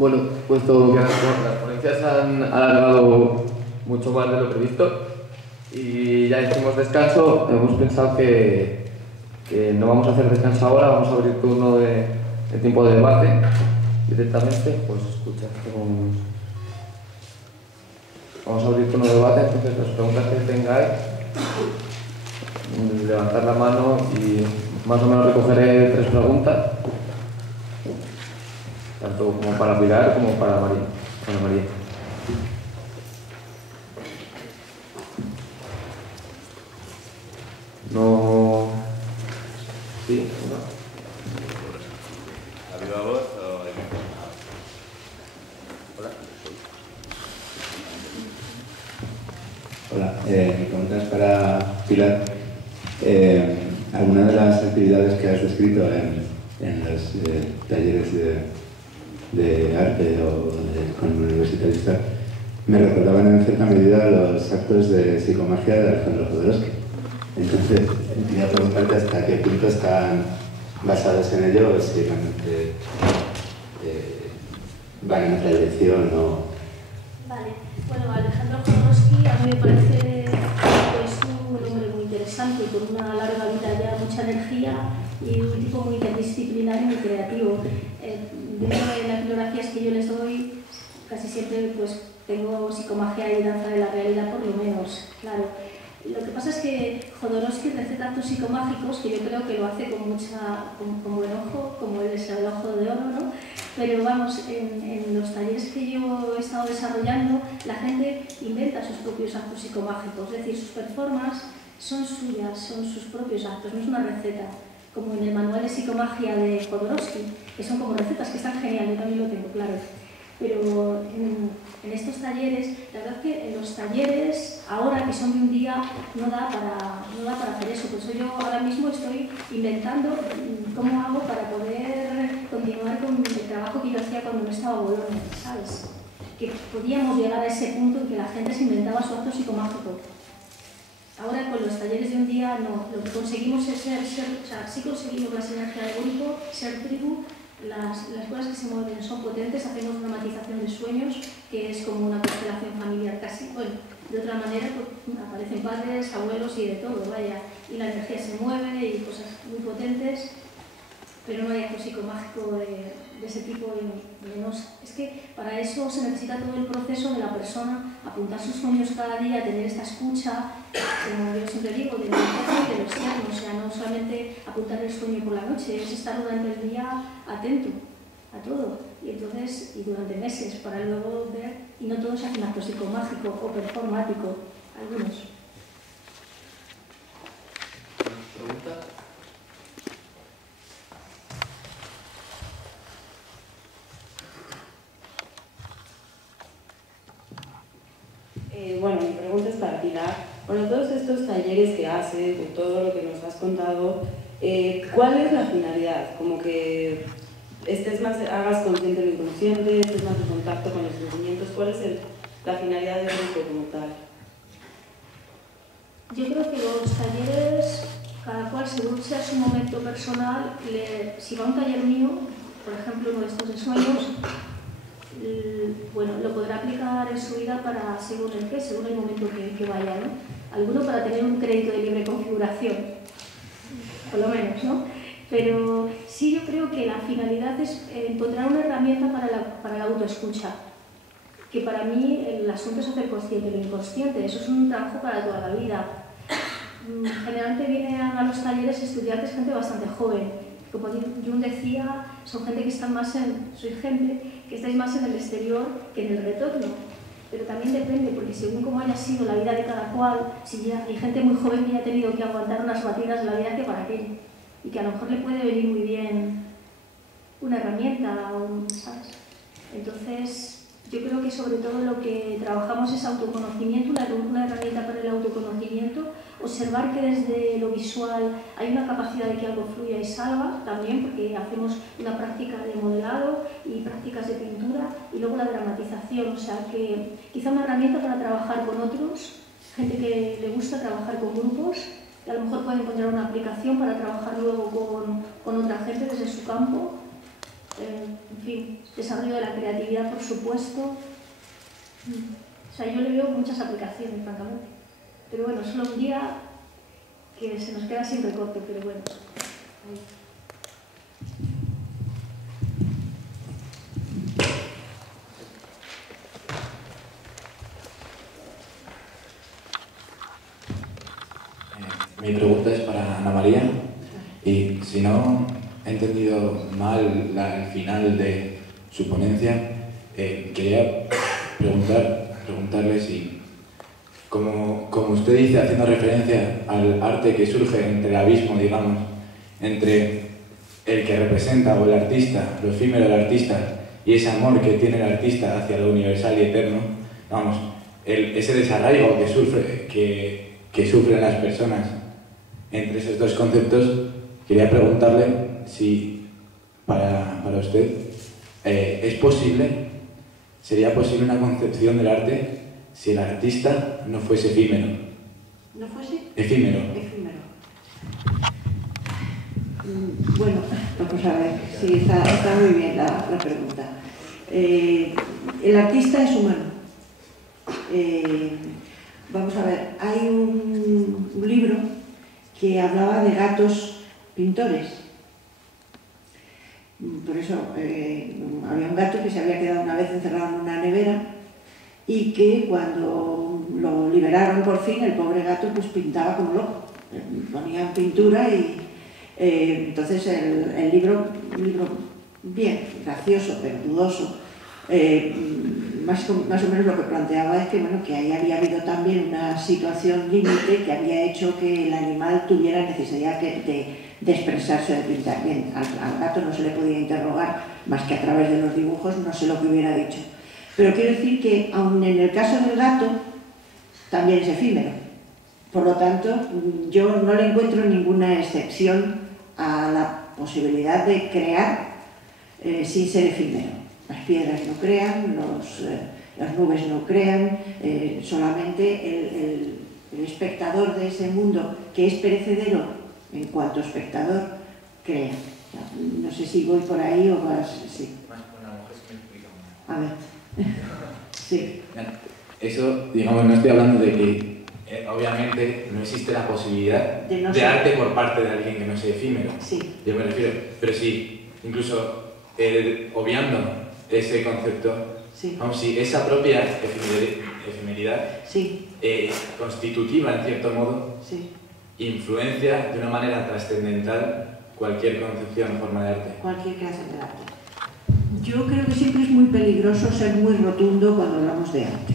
Bueno, puesto que las ponencias han alargado mucho más de lo previsto y ya hicimos descanso, hemos pensado que no vamos a hacer descanso ahora, vamos a abrir turno de tiempo de debate directamente. Pues escucha, vamos a abrir turno de debate, entonces las preguntas que tengáis, levantar la mano y más o menos recogeré 3 preguntas, tanto como para Pilar como para María. No. Sí, no. ¿A viva voz o el Hola, mi pregunta es para Pilar. ¿Alguna de las actividades que has descrito en los talleres de arte o con universitarios me recordaban en cierta medida los actos de psicomagia de Alejandro Jodorowsky? Entonces, quería preguntarte hasta qué punto están basados en ello o si realmente van en otra dirección o... Vale, bueno, Alejandro Jodorowsky a mí me parece un hombre muy interesante, con una larga vida ya, mucha energía y un tipo muy interdisciplinario y muy creativo. Dentro de las bibliografías que yo les doy, casi siempre pues tengo psicomagia y danza de la realidad por lo menos, claro. Lo que pasa es que Jodorowsky receta actos psicomágicos que yo creo que lo hace con buen ojo, como él es el ojo de oro, ¿no? Pero vamos, en los talleres que yo he estado desarrollando, la gente inventa sus propios actos psicomágicos, es decir, sus performances son suyas, son sus propios actos, no es una receta, como en el manual de psicomagia de Jodorowsky, que son como recetas que están geniales, yo también lo tengo claro. Pero en estos talleres, la verdad es que en los talleres, ahora que son de un día, no da para hacer eso. Por eso yo ahora mismo estoy inventando cómo hago para poder continuar con el trabajo que yo hacía cuando no estaba Bolonia, ¿sabes? Que podíamos llegar a ese punto en que la gente se inventaba su acto psicomágico. Ahora con los talleres de un día no, lo que conseguimos es sí conseguimos la sinergia de grupo, ser tribu. Las cosas que se mueven son potentes, hacemos una matización de sueños, que es como una constelación familiar casi, bueno, de otra manera pues, aparecen padres, abuelos y de todo, vaya, y la energía se mueve y cosas muy potentes, pero no hay acto psicomágico de ese tipo es que para eso se necesita todo el proceso de la persona, apuntar sus sueños cada día, tener esta escucha, como yo siempre digo, del interno y del externo, o sea, no solamente apuntar el sueño por la noche, es estar durante el día atento a todo, y entonces, y durante meses, para luego ver, y no todo se hace un acto psicomágico o performático, algunos. ¿Pregunta? Bueno, mi pregunta es para Pilar. Bueno, todos estos talleres que haces, de todo lo que nos has contado, ¿cuál es la finalidad? Como que hagas consciente lo inconsciente, estés más en contacto con los sentimientos. ¿Cuál es la finalidad del grupo como tal? Yo creo que los talleres, cada cual según sea su momento personal, si va a un taller mío, por ejemplo uno de estos de sueños, bueno, lo podrá aplicar en su vida para según el momento que vaya, ¿no? Alguno para tener un crédito de libre configuración, por lo menos, ¿no? Pero sí yo creo que la finalidad es encontrar una herramienta para la autoescucha, que para mí el asunto es hacer consciente lo inconsciente, eso es un trabajo para toda la vida. Generalmente vienen a los talleres estudiantes gente bastante joven. Como Jung decía, soy gente que estáis más en el exterior que en el retorno. Pero también depende, porque según cómo haya sido la vida de cada cual, si ya hay gente muy joven que ya ha tenido que aguantar unas batidas de la vida que para qué, y que a lo mejor le puede venir muy bien una herramienta, ¿sabes? Entonces, yo creo que sobre todo lo que trabajamos es autoconocimiento, una herramienta para el autoconocimiento, observar que desde lo visual hay una capacidad de que algo fluya y salga también, porque hacemos una práctica de modelado y prácticas de pintura, y luego la dramatización, o sea que quizá una herramienta para trabajar con otros, gente que le gusta trabajar con grupos, que a lo mejor puede encontrar una aplicación para trabajar luego con otra gente desde su campo, en fin, desarrollo de la creatividad, por supuesto. O sea, yo le veo muchas aplicaciones, francamente. Pero bueno, solo un día que se nos queda sin recorte, pero bueno. Ahí. Mi pregunta es para Ana María, y si no he entendido mal el final de su ponencia, quería preguntarle si, como usted dice, haciendo referencia al arte que surge entre el abismo, digamos, entre el que representa o el artista, lo efímero del artista, y ese amor que tiene el artista hacia lo universal y eterno, vamos, ese desarraigo que sufren las personas entre esos dos conceptos, quería preguntarle si para usted es posible, sería posible una concepción del arte si el artista no fuese efímero. ¿No fuese? Efímero. Efímero. Bueno, vamos a ver, sí, está muy bien la pregunta. El artista es humano. Vamos a ver, hay un libro que hablaba de gatos pintores. Por eso había un gato que se había quedado una vez encerrado en una nevera y que cuando lo liberaron por fin, el pobre gato pues pintaba como loco. Ponía pintura y entonces el libro, un libro bien, gracioso, pero dudoso, más o menos lo que planteaba es que, bueno, que ahí había habido también una situación límite que había hecho que el animal tuviera necesidad de expresarse, de pintar. Bien, al gato no se le podía interrogar más que a través de los dibujos, no sé lo que hubiera dicho. Pero quiero decir que, aun en el caso del gato, también es efímero. Por lo tanto, yo no le encuentro ninguna excepción a la posibilidad de crear sin ser efímero. Las piedras no crean, las nubes no crean, solamente el espectador de ese mundo, que es perecedero en cuanto espectador, crea. No sé si voy por ahí o vas... Sí. Más con la mujer se me explica. A ver. Sí. Eso, digamos, no estoy hablando de que obviamente no existe la posibilidad de arte por parte de alguien que no sea efímero. Sí. Yo me refiero, pero sí, incluso obviando ese concepto, sí. Vamos, si esa propia efemeridad sí. Constitutiva, en cierto modo, sí. Influencia de una manera trascendental cualquier concepción o forma de arte. Cualquier creación de arte. Yo creo que siempre es muy peligroso ser muy rotundo cuando hablamos de arte.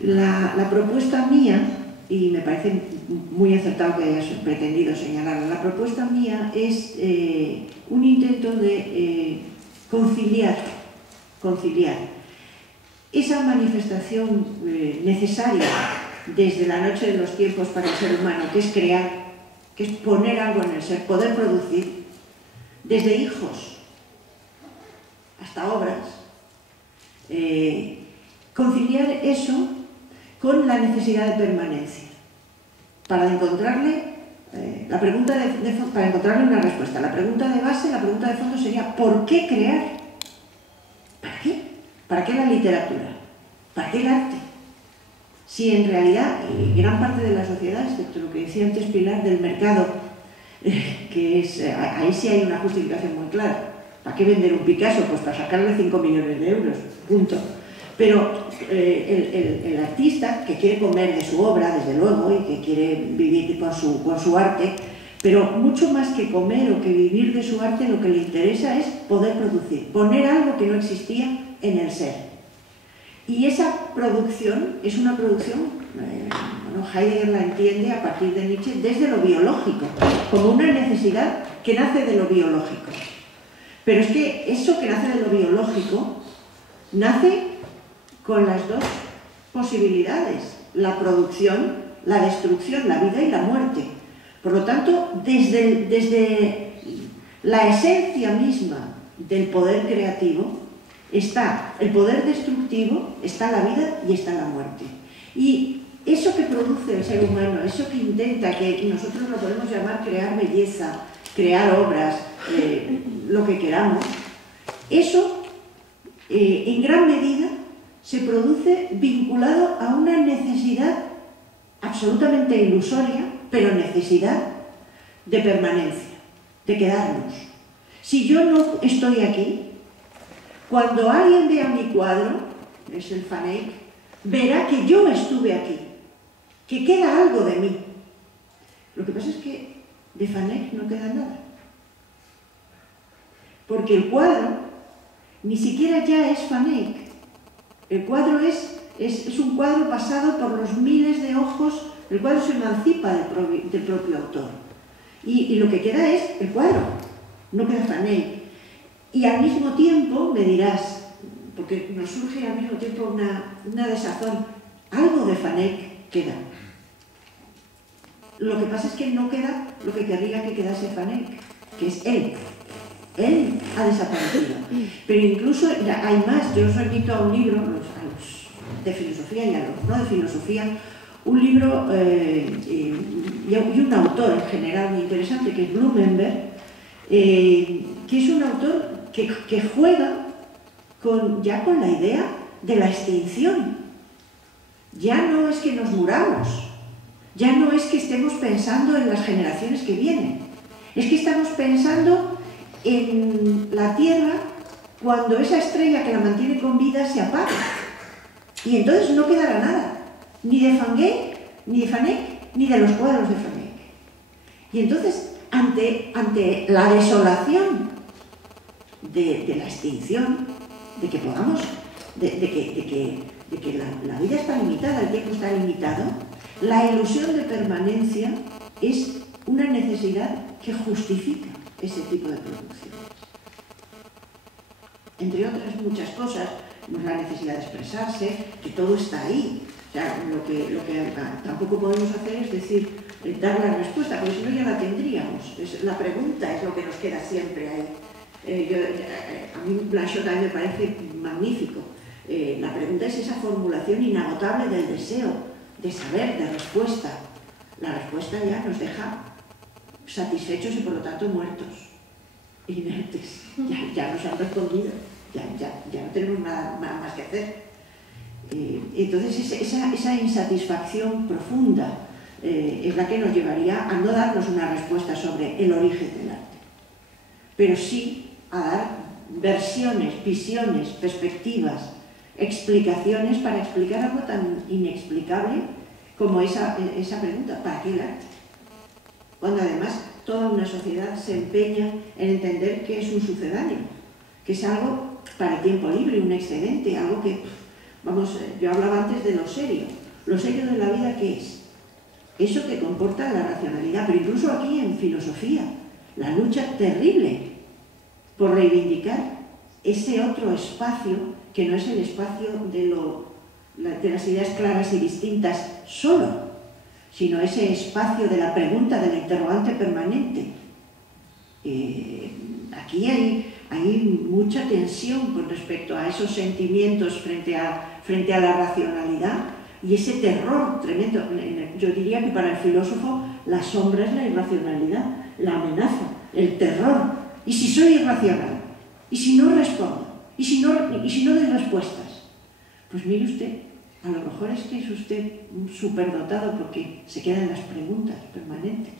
La propuesta mía, y me parece muy acertado que hayas pretendido señalarla, la propuesta mía es un intento de conciliar esa manifestación necesaria desde la noche de los tiempos para el ser humano, que es crear, que es poner algo en el ser, poder producir, desde hijos hasta obras, conciliar eso con la necesidad de permanencia, para encontrarle para encontrarle una respuesta. La pregunta de base, la pregunta de fondo sería ¿por qué crear? ¿Para qué? ¿Para qué la literatura? ¿Para qué el arte? Si en realidad gran parte de la sociedad, excepto lo que decía antes Pilar del mercado, que es, ahí sí hay una justificación muy clara. ¿Para qué vender un Picasso? Pues para sacarle 5 millones de euros, punto. Pero el artista que quiere comer de su obra, desde luego, y que quiere vivir con su arte, pero mucho más que comer o que vivir de su arte, lo que le interesa es poder producir, poner algo que no existía en el ser. Y esa producción es una producción, bueno, Heidegger la entiende a partir de Nietzsche, desde lo biológico, como una necesidad que nace de lo biológico. Pero es que eso que nace de lo biológico, nace con las dos posibilidades, la producción, la destrucción, la vida y la muerte. Por lo tanto, desde la esencia misma del poder creativo está el poder destructivo, está la vida y está la muerte. Y eso que produce el ser humano, eso que intenta, que nosotros lo podemos llamar crear belleza, crear obras, lo que queramos, Eso, en gran medida, se produce vinculado a una necesidad absolutamente ilusoria, pero necesidad de permanencia, de quedarnos. Si yo no estoy aquí, cuando alguien vea mi cuadro, es el Van Eyck, verá que yo estuve aquí, que queda algo de mí. Lo que pasa es que de Van Eyck no queda nada. Porque el cuadro ni siquiera ya es Van Eyck. El cuadro es un cuadro pasado por los miles de ojos. El cuadro se emancipa del propio autor. Y lo que queda es el cuadro, no queda Van Eyck. Y al mismo tiempo me dirás, porque nos surge al mismo tiempo una desazón, algo de Van Eyck queda. Lo que pasa es que no queda lo que querría que quedase Van Eyck, que es él. Él ha desaparecido. Pero incluso hay más. Yo os remito a un libro, a los de filosofía y a los no de filosofía, un libro y un autor en general muy interesante, que es Blumenberg, que es un autor que juega ya con la idea de la extinción. Ya no es que nos muramos, ya no es que estemos pensando en las generaciones que vienen, es que estamos pensando en la Tierra cuando esa estrella que la mantiene con vida se apaga. Y entonces no quedará nada, ni de Van Eyck, ni de Van Eyck, ni de los cuadros de Van Eyck. Y entonces, ante la desolación de la extinción, de que podamos, de que la vida está limitada, el tiempo está limitado, la ilusión de permanencia es una necesidad que justifica ese tipo de producciones. Entre otras muchas cosas, la necesidad de expresarse, que todo está ahí. O sea, lo que tampoco podemos hacer es decir, dar la respuesta, porque si no ya la tendríamos. La pregunta es lo que nos queda siempre ahí. A mí Blanchot también me parece magnífico. La pregunta es esa formulación inagotable del deseo, de saber, de respuesta. La respuesta ya nos deja satisfechos y por lo tanto muertos, inertes. Ya nos han respondido, ya no tenemos nada más que hacer. Entonces esa insatisfacción profunda es la que nos llevaría a no darnos una respuesta sobre el origen del arte, pero sí a dar versiones, visiones, perspectivas, explicaciones para explicar algo tan inexplicable como esa pregunta, ¿para qué el arte? Cuando además toda una sociedad se empeña en entender que es un sucedáneo, que es algo para el tiempo libre, un excedente, algo que, vamos, yo hablaba antes de lo serio de la vida, ¿qué es? Eso que comporta la racionalidad, pero incluso aquí en filosofía, la lucha terrible por reivindicar ese otro espacio que no es el espacio de las ideas claras y distintas solo, sino ese espacio de la pregunta, de la interrogante permanente. Aquí hay mucha tensión con respecto a esos sentimientos frente a la racionalidad y ese terror tremendo. Yo diría que para el filósofo la sombra es la irracionalidad, la amenaza, el terror. ¿Y si soy irracional? ¿Y si no respondo? ¿Y si no doy respuestas? Pues mire usted, a lo mejor es que es usted un superdotado porque se quedan las preguntas permanentes.